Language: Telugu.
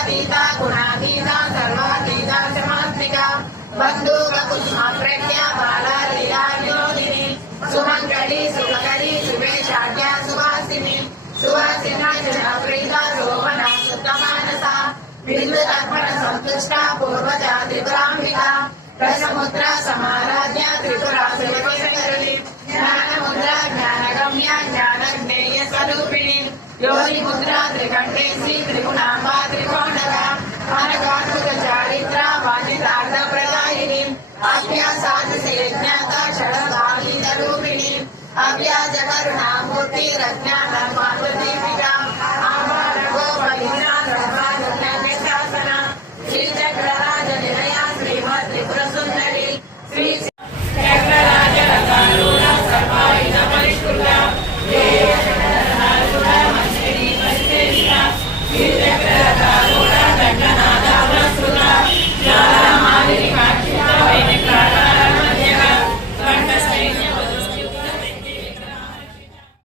సర్వాతీత గుణాతీత సర్వాతీత సమాత్మిక బంధుక కుష్మాప్రజ్ఞ బాలాలీలా వినోదిని సుమంగళి సుమకరి శుభేషాఢ్య సువాసిని సువాసిన జనప్రీత శోభన సుత్తమానస బిందు పూర్వజ త్రిపురాంబిక రసముద్ర సమారాధ్య త్రిపురా సులభశకరణి జ్ఞానముద్ర జ్ఞానగమ్య జ్ఞానజ్ఞేయ స్వరూపిణి యోగి ముద్ర త్రికంఠేసి త్రిగుణాంబా अभ्यासादसेज्ञाता षडभावितरूपिणीम् अभ्याजकरुणामूर्तिरज्ञानम्